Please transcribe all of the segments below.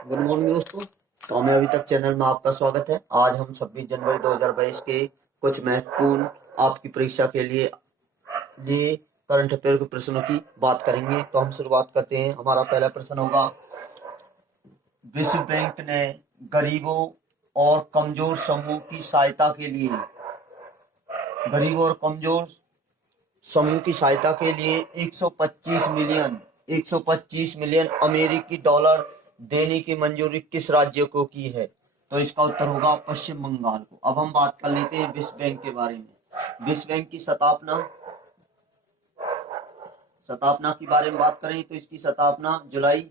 Good morning दोस्तों। कामयाबी तक चैनल में आपका स्वागत है। आज हम 26 जनवरी 2022 के कुछ महत्वपूर्ण आपकी परीक्षा के लिए करंट अफेयर के प्रश्नों की बात करेंगे। तो हम शुरुआत करते हैं। हमारा पहला प्रश्न होगा, विश्व बैंक ने गरीबों और कमजोर समूह की सहायता के लिए गरीबों और कमजोर समूह की सहायता के लिए 125 मिलियन अमेरिकी डॉलर देने की मंजूरी किस राज्य को की है? तो इसका उत्तर होगा पश्चिम बंगाल को। अब हम बात कर लेते हैं विश्व बैंक के बारे में। विश्व बैंक की स्थापना के बारे में बात करें तो इसकी स्थापना जुलाई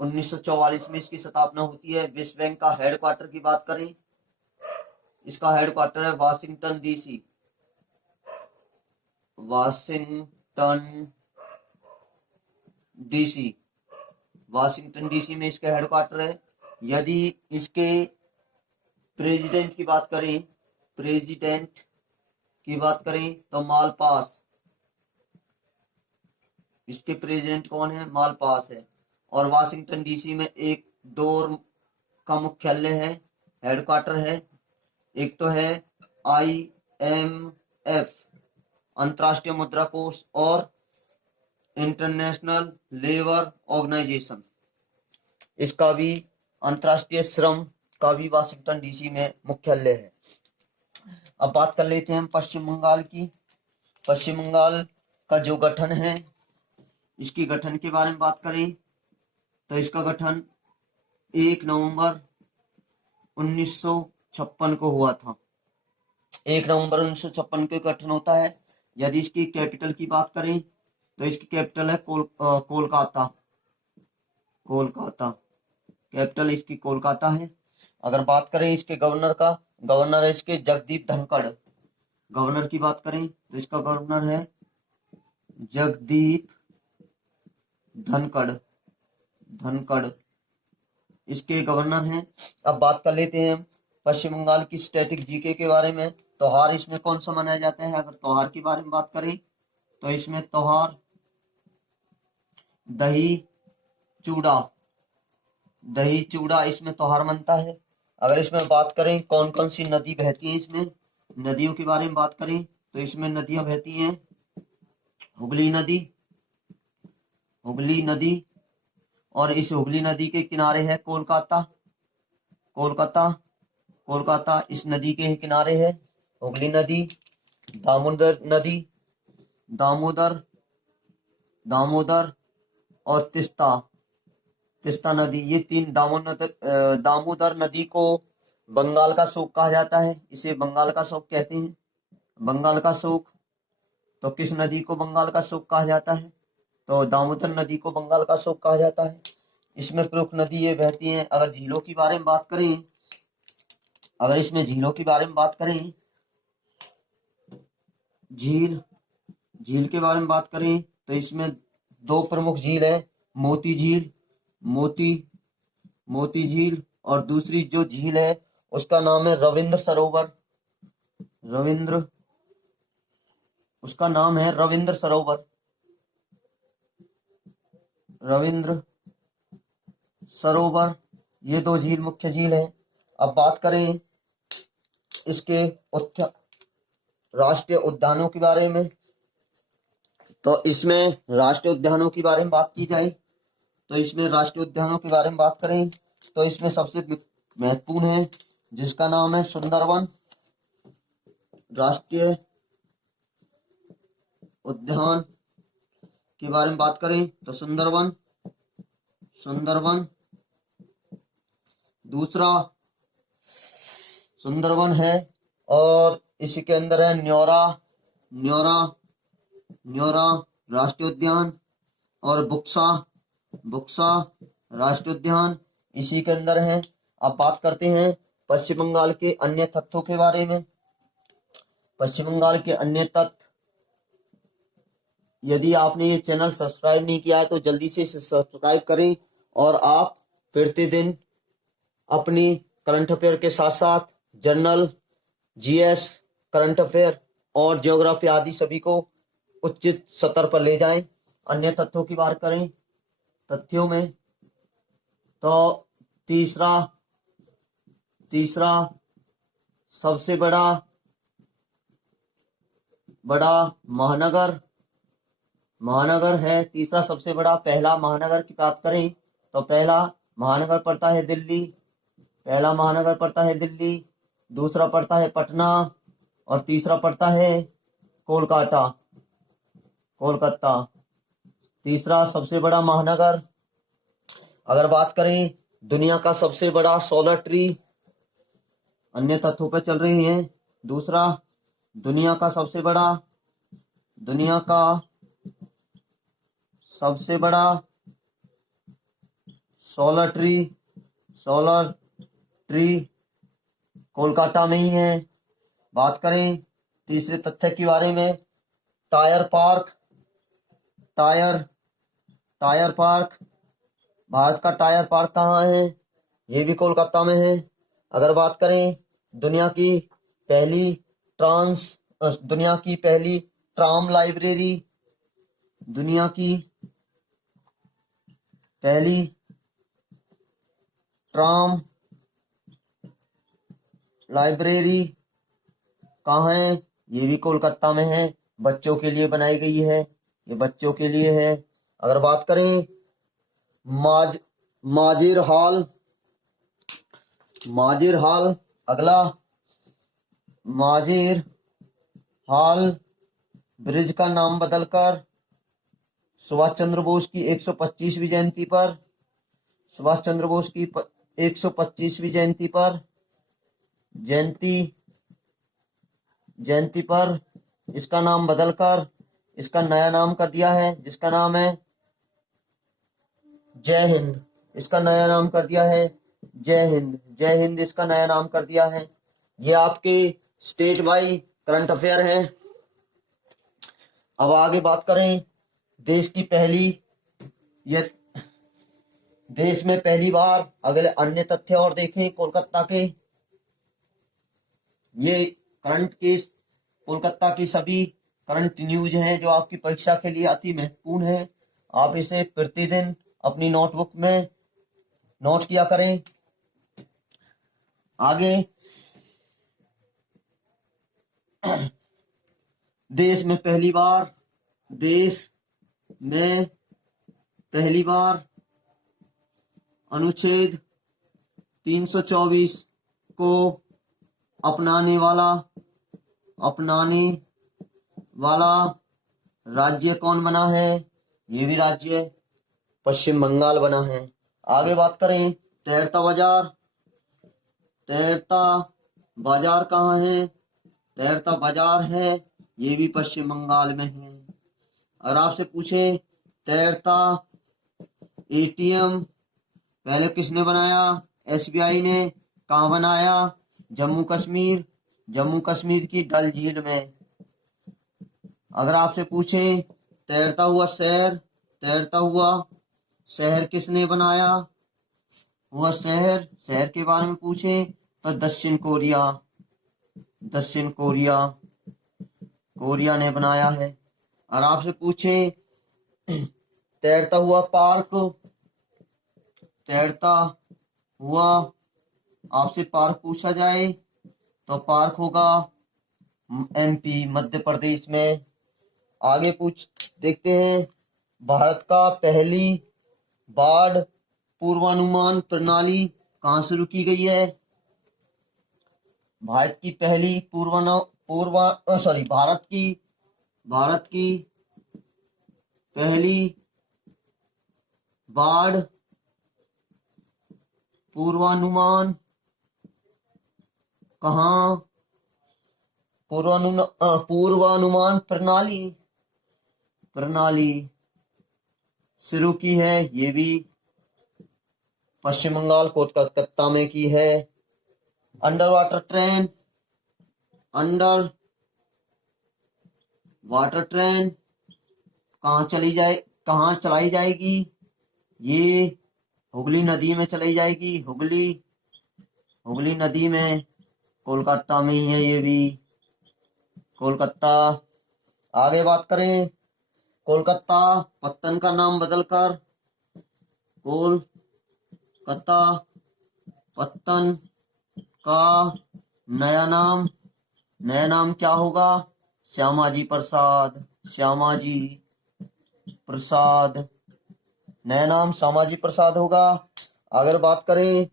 1944 में इसकी स्थापना होती है। विश्व बैंक का हेडक्वार्टर की बात करें, इसका हेडक्वार्टर है वाशिंगटन डीसी। वाशिंगटन डीसी में इसका हेडक्वार्टर है। यदि इसके प्रेसिडेंट की बात करें तो मालपास, इसके प्रेसिडेंट कौन है? मालपास है। और वाशिंगटन डीसी में एक दो का मुख्यालय है, हेडक्वार्टर है। एक तो है IMF अंतर्राष्ट्रीय मुद्रा कोष और इंटरनेशनल लेबर ऑर्गेनाइजेशन, इसका भी अंतर्राष्ट्रीय श्रम का भी वाशिंगटन डीसी में मुख्यालय है। अब बात कर लेते हैं हम पश्चिम बंगाल की। पश्चिम बंगाल का जो गठन है, इसकी गठन के बारे में बात करें तो इसका गठन 1 नवंबर 1956 को हुआ था। 1 नवंबर 1956 को गठन होता है। यदि इसकी कैपिटल की बात करें तो इसकी कैपिटल है कोलकाता। कैपिटल इसकी कोलकाता है। अगर बात करें इसके गवर्नर है इसके जगदीप धनखड़। गवर्नर की बात करें तो इसका गवर्नर है जगदीप धनखड़, इसके गवर्नर हैं। अब बात कर लेते हैं हम पश्चिम बंगाल की स्टैटिक जीके के बारे में। त्योहार इसमें कौन सा मनाया जाता है? अगर त्योहार के बारे में बात करें तो इसमें त्योहार दही चूड़ा इसमें त्योहार मनता है। अगर इसमें बात करें कौन कौन सी नदी बहती है, इसमें नदियों के बारे में बात करें तो इसमें नदियां बहती हैं हुगली नदी, और इस हुगली नदी के किनारे है कोलकाता इस नदी के किनारे है हुगली नदी। दामोदर और तिस्ता नदी, ये तीन दामोदर नदी को बंगाल का शोक कहा जाता है। इसे बंगाल का शोक कहते हैं। बंगाल का शोक, तो किस नदी को बंगाल का शोक कहा जाता है? तो दामोदर नदी को बंगाल का शोक कहा जाता है। इसमें प्रमुख नदी ये बहती हैं। अगर झीलों की बारे में बात करें, झील के बारे में बात करें तो इसमें दो प्रमुख झील है, मोती झील और दूसरी जो झील है उसका नाम है रविंद्र सरोवर। ये दो झील मुख्य झील है। अब बात करें इसके राष्ट्रीय उद्यानों के बारे में, तो इसमें राष्ट्रीय उद्यानों की बारे में बात की जाए तो इसमें राष्ट्रीय उद्यानों के बारे में बात करें तो इसमें सबसे महत्वपूर्ण है जिसका नाम है सुंदरवन। राष्ट्रीय उद्यान के बारे में बात करें तो सुंदरवन। दूसरा सुंदरवन है, और इसी के अंदर है न्योरा राष्ट्रीय उद्यान, और बुक्सा राष्ट्रीय उद्यान इसी के अंदर है। अब बात करते हैं पश्चिम बंगाल के अन्य तथ्यों के बारे में। पश्चिम बंगाल के अन्य तथ्य, यदि आपने ये चैनल सब्सक्राइब नहीं किया है तो जल्दी से इसे सब्सक्राइब करें, और आप प्रतिदिन अपनी करंट अफेयर के साथ साथ जनरल, GS, करंट अफेयर और ज्योग्राफी आदि सभी को उचित स्तर पर ले जाएं। अन्य तथ्यों की बात करें, तथ्यों में तो तीसरा सबसे बड़ा महानगर है। तीसरा सबसे बड़ा, पहला महानगर की बात करें तो पहला महानगर पड़ता है दिल्ली, दूसरा पड़ता है पटना और तीसरा पड़ता है कोलकाता। तीसरा सबसे बड़ा महानगर। अगर बात करें दुनिया का सबसे बड़ा सोलर ट्री, अन्य तथ्यों पर चल रही हैं। दूसरा दुनिया का सबसे बड़ा सोलर ट्री कोलकाता में ही है। बात करें तीसरे तथ्य के बारे में, टायर पार्क, भारत का टायर पार्क कहाँ है? ये भी कोलकाता में है। अगर बात करें दुनिया की पहली ट्राम लाइब्रेरी, कहाँ है? ये भी कोलकाता में है, बच्चों के लिए बनाई गई है, ये बच्चों के लिए है। अगर बात करें माजिर हाल, अगला माजिर हाल ब्रिज का नाम बदलकर सुभाष चंद्र बोस की 125वीं जयंती पर इसका नाम बदलकर इसका नया नाम कर दिया है, जिसका नाम है जय हिंद। इसका नया नाम कर दिया है जय हिंद, इसका नया नाम कर दिया है। ये आपके स्टेट बाई करंट अफेयर है। अब आगे बात करें देश में पहली बार, अगले अन्य तथ्य और देखें कोलकाता के। ये कोलकाता की सभी करंट न्यूज हैं जो आपकी परीक्षा के लिए अति महत्वपूर्ण है। आप इसे प्रतिदिन अपनी नोटबुक में नोट किया करें। आगे देश में पहली बार अनुच्छेद 324 को अपनाने वाला राज्य कौन बना है? ये भी राज्य पश्चिम बंगाल बना है। आगे बात करें तैरता बाजार कहाँ है? तैरता बाजार है, ये भी पश्चिम बंगाल में है। अगर आपसे पूछे तैरता एटीएम पहले किसने बनाया? SBI ने। कहाँ बनाया? जम्मू कश्मीर की डल झील में। अगर आपसे पूछे तैरता हुआ शहर किसने बनाया? वह शहर के बारे में पूछे तो दक्षिण कोरिया ने बनाया है। और आपसे पूछे तैरता हुआ आपसे पार्क पूछा जाए तो पार्क होगा MP मध्य प्रदेश में। आगे देखते हैं भारत का पहली बाढ़ पूर्वानुमान प्रणाली कहाँ शुरू की गई है? भारत की पहली पहली बाढ़ पूर्वानुमान कहाँ? पूर्वानुमान प्रणाली शुरू की है, ये भी पश्चिम बंगाल कोलकाता में की है। अंडर वाटर ट्रेन कहाँ चलाई जाएगी? ये हुगली नदी में चलाई जाएगी। हुगली नदी में, कोलकाता में ही है ये भी, कोलकाता। आगे बात करें कोलकाता पत्तन का नाम बदलकर कोलकाता पत्तन का नया नाम क्या होगा? श्यामाजी प्रसाद। श्यामाजी प्रसाद, नया नाम श्यामाजी प्रसाद होगा। अगर बात करें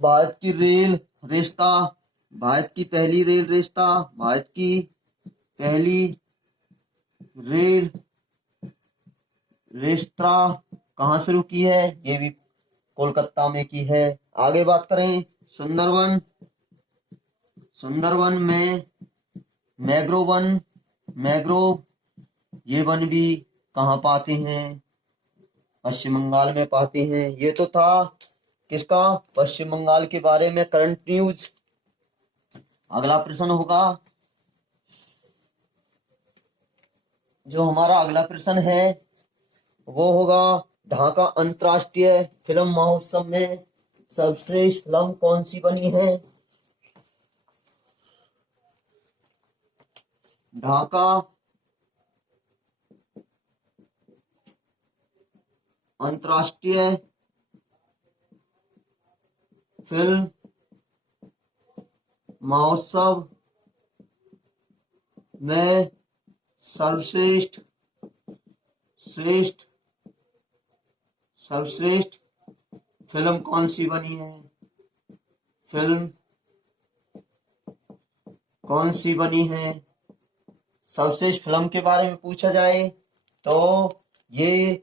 भारत की रेल रिश्ता, भारत की पहली रेल रिश्ता, भारत की पहली रेल रेस्त्रा कहाँ शुरू की है? ये भी कोलकाता में की है। आगे बात करें सुंदरवन, सुंदरवन में मैग्रोव ये वन भी कहाँ पाते हैं? पश्चिम बंगाल में पाते हैं। ये तो था किसका? पश्चिम बंगाल के बारे में करंट न्यूज। अगला प्रश्न होगा, जो हमारा अगला प्रश्न है वो होगा, ढाका अंतर्राष्ट्रीय फिल्म महोत्सव में सर्वश्रेष्ठ फिल्म कौन सी बनी है? ढाका अंतर्राष्ट्रीय फिल्म महोत्सव में सर्वश्रेष्ठ फिल्म कौन सी बनी है? फिल्म कौन सी बनी है? सर्वश्रेष्ठ फिल्म के बारे में पूछा जाए तो ये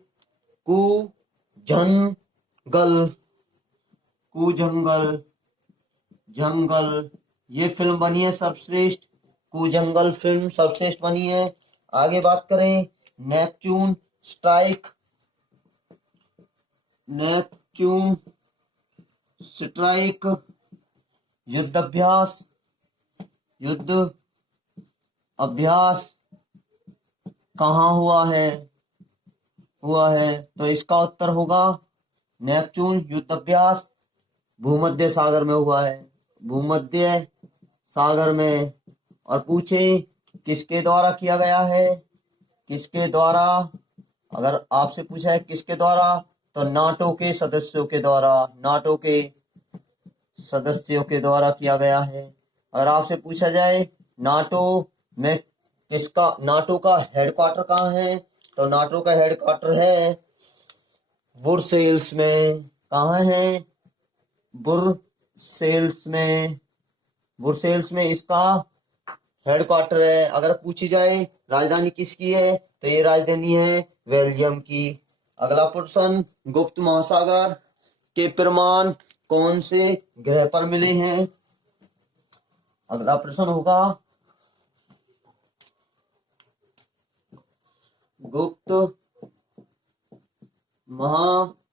जंगल ये फिल्म बनी है सर्वश्रेष्ठ। जंगल फिल्म सर्वश्रेष्ठ बनी है। आगे बात करें नेपच्यून स्ट्राइक युद्ध अभ्यास कहाँ हुआ है? तो इसका उत्तर होगा नेपच्यून युद्ध अभ्यास भूमध्य सागर में हुआ है। भूमध्य सागर में। और पूछे किसके द्वारा किया गया है? किसके द्वारा? अगर आपसे पूछा है किसके द्वारा, तो नाटो के सदस्यों के द्वारा किया गया है। अगर आपसे पूछा जाए नाटो का हेडक्वार्टर कहाँ है, तो नाटो का हेडक्वार्टर है ब्रुसेल्स में। कहाँ है? ब्रुसेल्स में इसका हेडक्वार्टर है। अगर पूछी जाए राजधानी किसकी है, तो ये राजधानी है बेल्जियम की। अगला प्रश्न, गुप्त महासागर के प्रमाण कौन से ग्रह पर मिले हैं? अगला प्रश्न होगा, गुप्त महासागर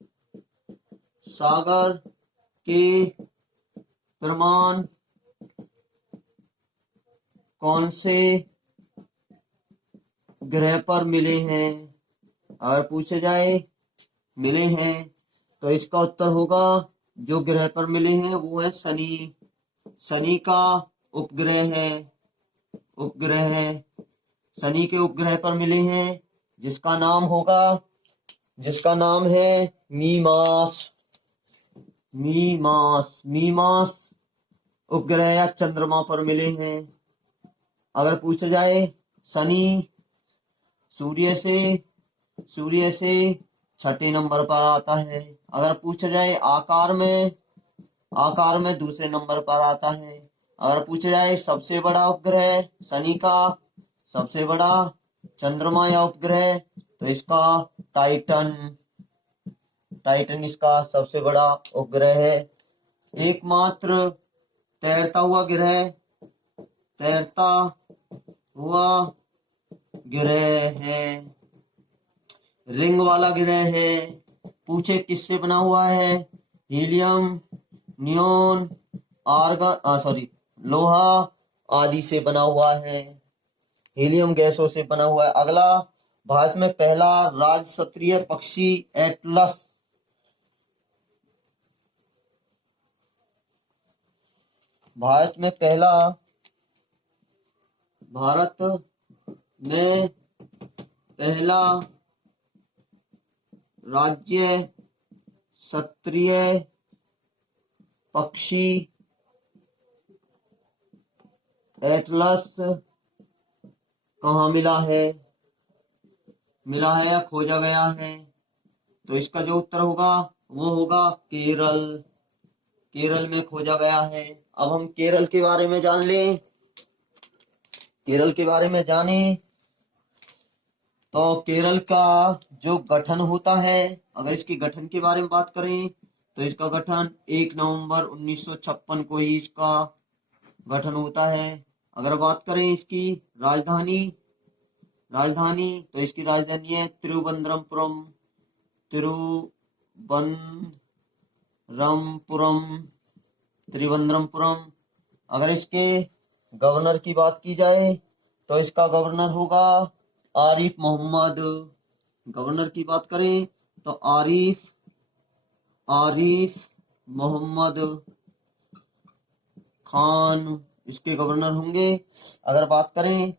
के प्रमाण कौन से ग्रह पर मिले हैं? अगर पूछे जाए मिले हैं, तो इसका उत्तर होगा जो ग्रह पर मिले हैं वो है शनि का उपग्रह है। शनि के उपग्रह पर मिले हैं, जिसका नाम है मीमास उपग्रह या चंद्रमा पर मिले हैं। अगर पूछा जाए शनि सूर्य से छठे नंबर पर आता है। अगर पूछा जाए आकार में दूसरे नंबर पर आता है। अगर पूछा जाए सबसे बड़ा उपग्रह शनि का, सबसे बड़ा चंद्रमा या उपग्रह, तो इसका टाइटन इसका सबसे बड़ा उपग्रह है। एकमात्र तैरता हुआ ग्रह है, रिंग वाला ग्रह है। पूछे किससे बना हुआ है? हीलियम, नियोन, लोहा आदि से बना हुआ है। हीलियम गैसों से बना हुआ है। अगला, भारत में पहला राजक्षत्रीय पक्षी एटलस भारत में पहला राज्य क्षत्रिय पक्षी एटलस कहाँ मिला है या खोजा गया है? तो इसका जो उत्तर होगा वो होगा केरल। केरल में खोजा गया है। अब हम केरल के बारे में जान लें। केरल के बारे में जाने तो केरल का जो गठन होता है, अगर इसके गठन के बारे में बात करें तो इसका गठन 1 नवंबर 1956 को ही इसका गठन होता है। अगर बात करें इसकी राजधानी तो इसकी राजधानी है तिरुवनंतपुरम। त्रिवंद्रमपुरम। अगर इसके गवर्नर की बात की जाए तो इसका गवर्नर होगा आरिफ मोहम्मद। गवर्नर की बात करें तो आरिफ मोहम्मद खान इसके गवर्नर होंगे। अगर बात करें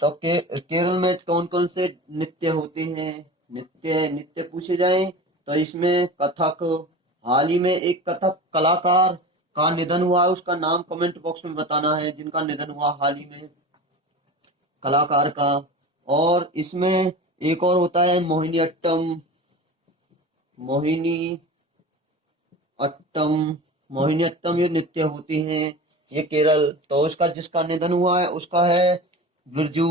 तो केरल में कौन कौन से नृत्य होते हैं, नृत्य पूछे जाए तो इसमें कथक। हाल ही में एक कथक कलाकार का निधन हुआ, उसका नाम कमेंट बॉक्स में बताना है जिनका निधन हुआ हाल ही में कलाकार का। और इसमें एक और होता है मोहिनी अट्टम ये नृत्य होते हैं ये केरल। तो उसका जिसका निधन हुआ है उसका है बिरजू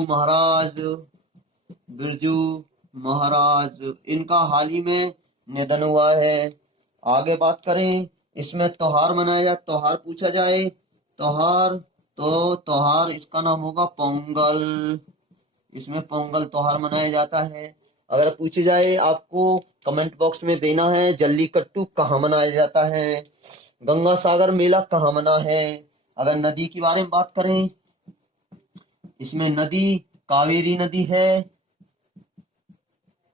महाराज। इनका हाल ही में निधन हुआ है। आगे बात करें इसमें त्योहार मनाया जाए, त्योहार पूछा जाए त्योहार इसका नाम होगा पोंगल। इसमें पोंगल त्योहार मनाया जाता है। अगर पूछी जाए आपको कमेंट बॉक्स में देना है जल्लीकट्टू कहाँ मनाया जाता है, गंगा सागर मेला कहाँ मना है। अगर नदी के बारे में बात करें इसमें नदी कावेरी नदी है,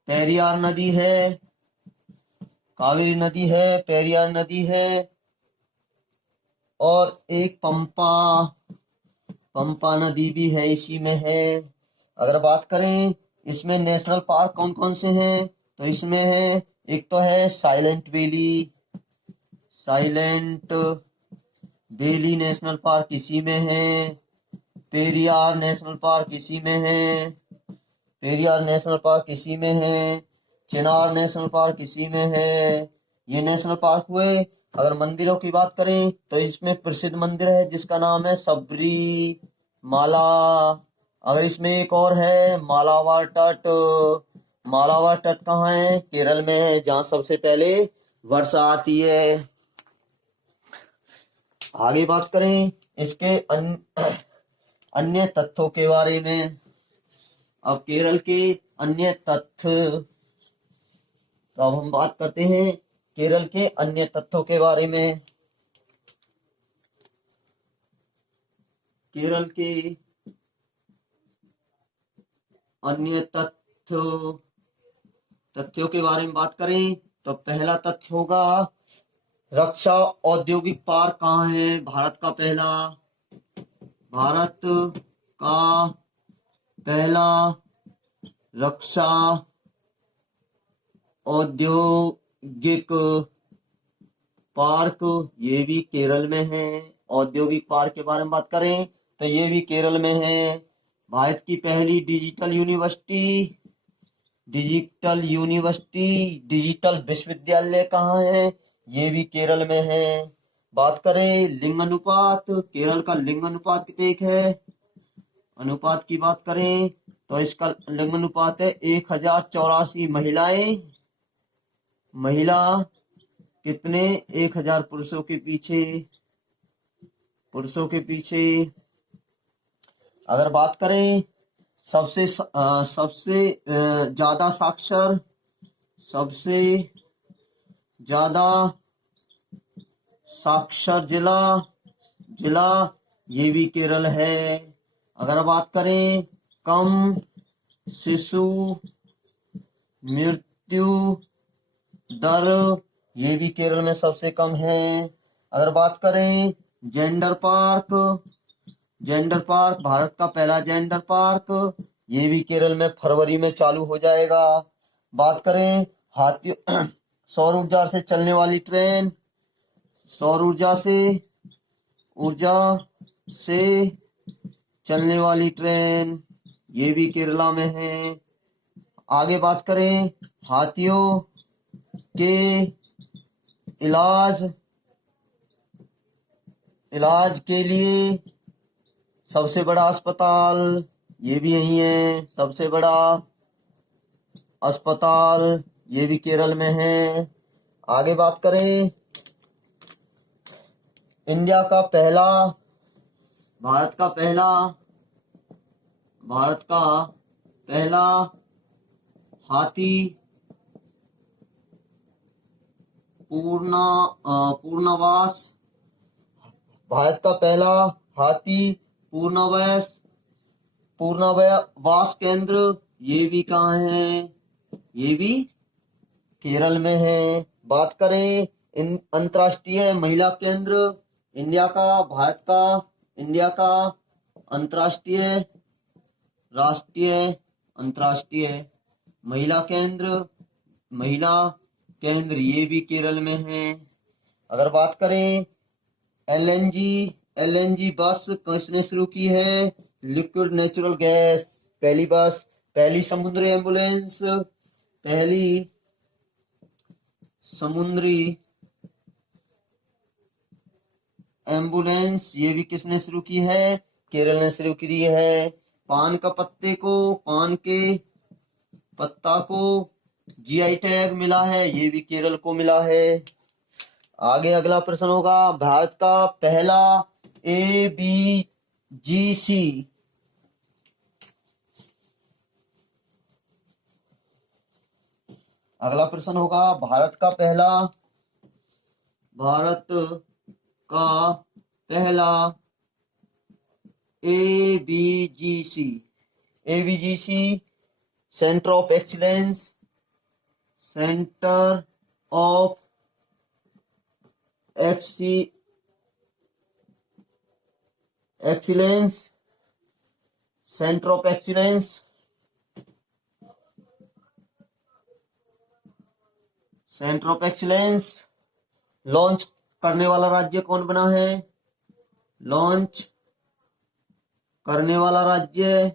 पेरियार नदी है, कावेरी नदी है, पेरियार नदी है और एक पंपा नदी भी है इसी में है। अगर बात करें इसमें नेशनल पार्क कौन कौन से हैं तो इसमें है एक तो है साइलेंट वैली नेशनल पार्क इसी में है, पेरियार नेशनल पार्क इसी में है, चिनार नेशनल पार्क इसी में है। ये नेशनल पार्क हुए। अगर मंदिरों की बात करें तो इसमें प्रसिद्ध मंदिर है जिसका नाम है सबरीमाला। अगर इसमें एक और है मालाबार तट कहाँ है? केरल में है, जहाँ सबसे पहले वर्षा आती है। आगे बात करें इसके अन्य तथ्यों के बारे में। अब केरल के अन्य तथ्य, तो अब हम बात करते हैं केरल के अन्य तथ्यों के बारे में। केरल के अन्य तथ्यों के बारे में बात करें तो पहला तथ्य होगा रक्षा औद्योगिक पार्क कहाँ है? भारत का पहला रक्षा औद्योगिक पार्क ये भी केरल में है। औद्योगिक पार्क के बारे में बात करें तो ये भी केरल में है। भारत की पहली डिजिटल विश्वविद्यालय कहाँ है? ये भी केरल में है। बात करें लिंग अनुपात, केरल का लिंग अनुपात कितने है? अनुपात की बात करें तो इसका लिंग अनुपात है 1084 महिला कितने 1000 पुरुषों के पीछे। अगर बात करें सबसे ज्यादा साक्षर जिला ये भी केरल है। अगर बात करें कम शिशु मृत्यु दर ये भी केरल में सबसे कम है। अगर बात करें जेंडर पार्क, भारत का पहला जेंडर पार्क ये भी केरल में फरवरी में चालू हो जाएगा। बात करें सौर ऊर्जा से चलने वाली ट्रेन, सौर ऊर्जा से चलने वाली ट्रेन, ये भी केरला में है। आगे बात करें हाथियों के इलाज के लिए सबसे बड़ा अस्पताल, ये भी यही है। सबसे बड़ा अस्पताल ये भी केरल में है। आगे बात करें भारत का पहला हाथी पूर्णावास, भारत का पहला हाथी पूर्णावास केंद्र, ये भी कहाँ है? ये भी केरल में है। बात करें अंतर्राष्ट्रीय महिला केंद्र, इंडिया का अंतर्राष्ट्रीय महिला केंद्र, ये भी केरल में है। अगर बात करें एलएनजी बस किसने शुरू की है? लिक्विड नेचुरल गैस, पहली समुद्री एम्बुलेंस, ये भी किसने शुरू की है? केरल ने शुरू की है। पान के पत्ता को जीआई टैग मिला है, ये भी केरल को मिला है। आगे अगला प्रश्न होगा भारत का पहला एबीजीसी, अगला प्रश्न होगा भारत का पहला एबीजीसी सेंटर ऑफ एक्सीलेंस लॉन्च करने वाला राज्य कौन बना है? लॉन्च करने वाला राज्य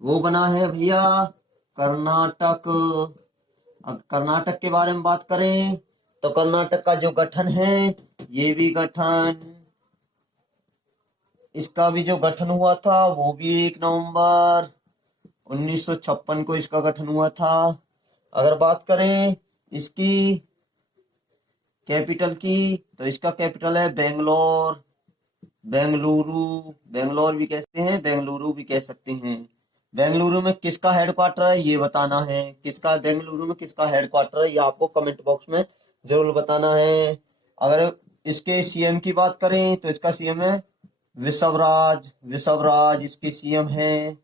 वो बना है भैया कर्नाटक। कर्नाटक के बारे में बात करें तो कर्नाटक का जो गठन है, ये भी इसका भी जो गठन हुआ था वो भी 1 नवंबर 1956 को इसका गठन हुआ था। अगर बात करें इसकी कैपिटल की तो इसका कैपिटल है बेंगलुरु भी कहते हैं, बेंगलुरु भी कह सकते हैं। बेंगलुरु में किसका हेडक्वार्टर है ये बताना है। बेंगलुरु में किसका हेडक्वार्टर है ये आपको कमेंट बॉक्स में जरूर बताना है। अगर इसके सीएम की बात करें तो इसका सीएम है विशवराज इसके सीएम है।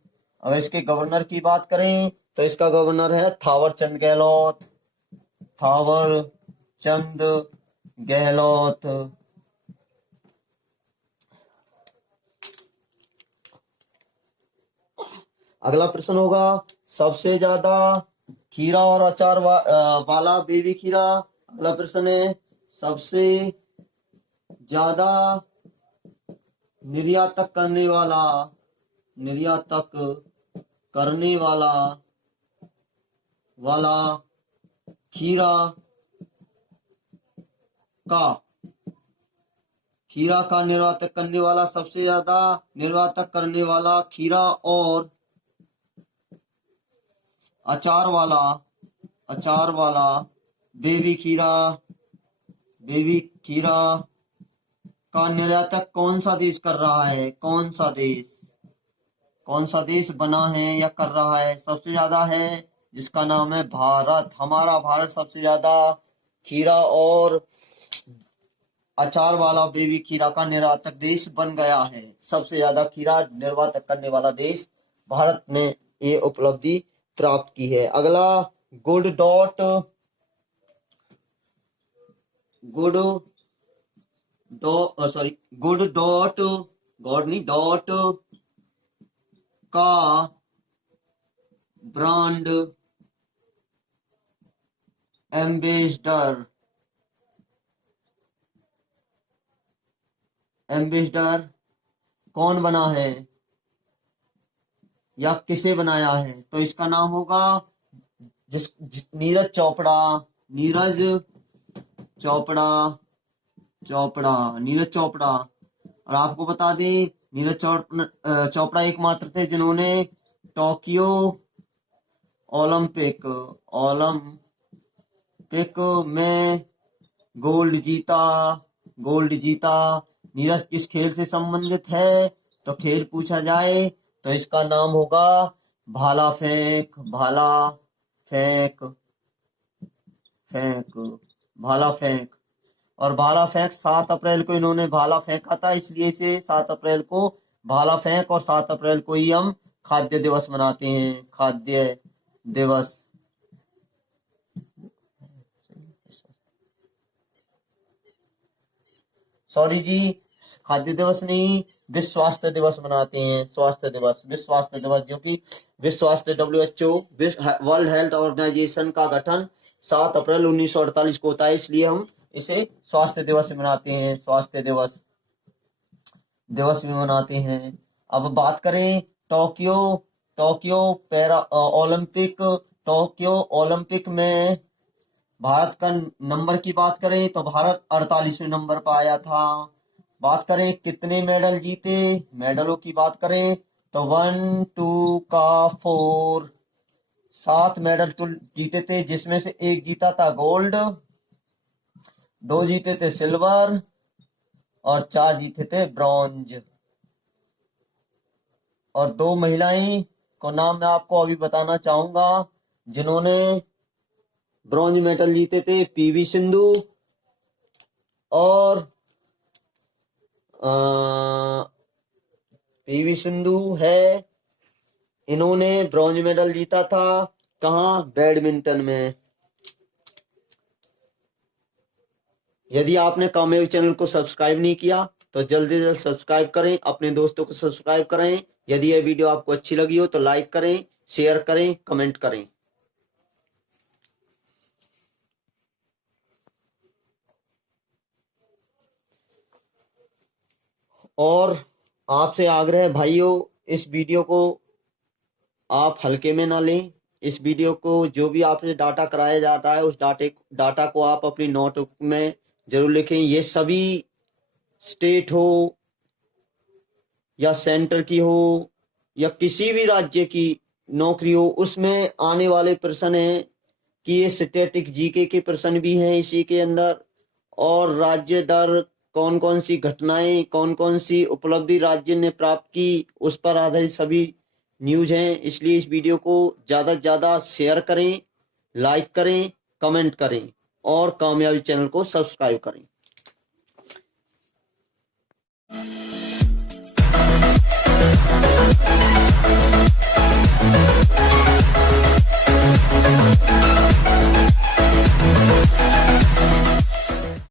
अगर इसके गवर्नर की बात करें तो इसका गवर्नर है थावर चंद गहलोत। अगला प्रश्न होगा सबसे ज्यादा खीरा और अचार वाला बेबी खीरा। अगला प्रश्न है सबसे ज्यादा निर्यातक करने वाला खीरा का निर्यातक करने वाला, सबसे ज्यादा निर्यातक करने वाला खीरा और अचार वाला बेबी खीरा का निर्यातक कौन सा देश कर रहा है? कौन सा देश बना है या कर रहा है? सबसे ज्यादा है जिसका नाम है भारत। हमारा भारत सबसे ज्यादा खीरा और अचार वाला बेबी खीरा का निर्यातक देश बन गया है। सबसे ज्यादा खीरा निर्यातक करने वाला देश भारत ने ये उपलब्धि प्राप्त की है। अगला गुड डॉट का ब्रांड एम्बेसडर, एम्बेसडर कौन बना है या किसे बनाया है? तो इसका नाम होगा नीरज चोपड़ा, नीरज चोपड़ा, नीरज चोपड़ा। और आपको बता दें नीरज चोपड़ा एकमात्र थे जिन्होंने टोक्यो ओलंपिक में गोल्ड जीता। नीरज किस खेल से संबंधित है? तो खेल पूछा जाए तो इसका नाम होगा भाला फेंक, भाला फेंक। और भाला फेंक 7 अप्रैल को इन्होंने भाला फेंका था, इसलिए इसे 7 अप्रैल को भाला फेंक और 7 अप्रैल को ही हम खाद्य दिवस मनाते हैं, खाद्य दिवस। सॉरी जी, खाद्य दिवस नहीं, विश्व स्वास्थ्य दिवस मनाते हैं, स्वास्थ्य दिवस, विश्व स्वास्थ्य दिवस, जो कि विश्व स्वास्थ्य WHO वर्ल्ड हेल्थ ऑर्गेनाइजेशन का गठन 7 अप्रैल 1948 को होता है, इसलिए हम इसे स्वास्थ्य दिवस मनाते हैं, स्वास्थ्य दिवस भी मनाते हैं। अब बात करें टोक्यो पैरा ओलंपिक में भारत का नंबर की बात करें तो भारत 48वें नंबर पर आया था। बात करें कितने मेडल जीते, मेडलों की बात करें तो 1 2 का 4 7 मेडल जीते थे, जिसमें से एक जीता था गोल्ड, 2 जीते थे सिल्वर और 4 जीते थे ब्रॉन्ज। और 2 महिलाएं को नाम मैं आपको अभी बताना चाहूंगा जिन्होंने ब्रॉन्ज मेडल जीते थे, PV सिंधु और PV सिंधु है, इन्होंने ब्रॉन्ज मेडल जीता था कहाँ? बैडमिंटन में। यदि आपने कामयाबी चैनल को सब्सक्राइब नहीं किया तो जल्दी से जल्द सब्सक्राइब करें, अपने दोस्तों को सब्सक्राइब करें। यदि यह वीडियो आपको अच्छी लगी हो तो लाइक करें, शेयर करें, कमेंट करें। और आपसे आग्रह है भाइयों, इस वीडियो को आप हल्के में ना लें। इस वीडियो को जो भी आपसे डाटा कराया जाता है उस डाटा को आप अपनी नोटबुक में जरूर लिखें। ये सभी स्टेट हो या सेंटर की हो या किसी भी राज्य की नौकरी हो, उसमें आने वाले प्रश्न हैं कि ये स्टैटिक जीके के प्रश्न भी हैं इसी के अंदर, और राज्य दर, कौन कौन सी घटनाएं, कौन कौन सी उपलब्धि राज्य ने प्राप्त की, उस पर आधारित सभी न्यूज हैं। इसलिए इस वीडियो को ज़्यादा से ज़्यादा शेयर करें, लाइक करें, कमेंट करें और कामयाबी चैनल को सब्सक्राइब करें।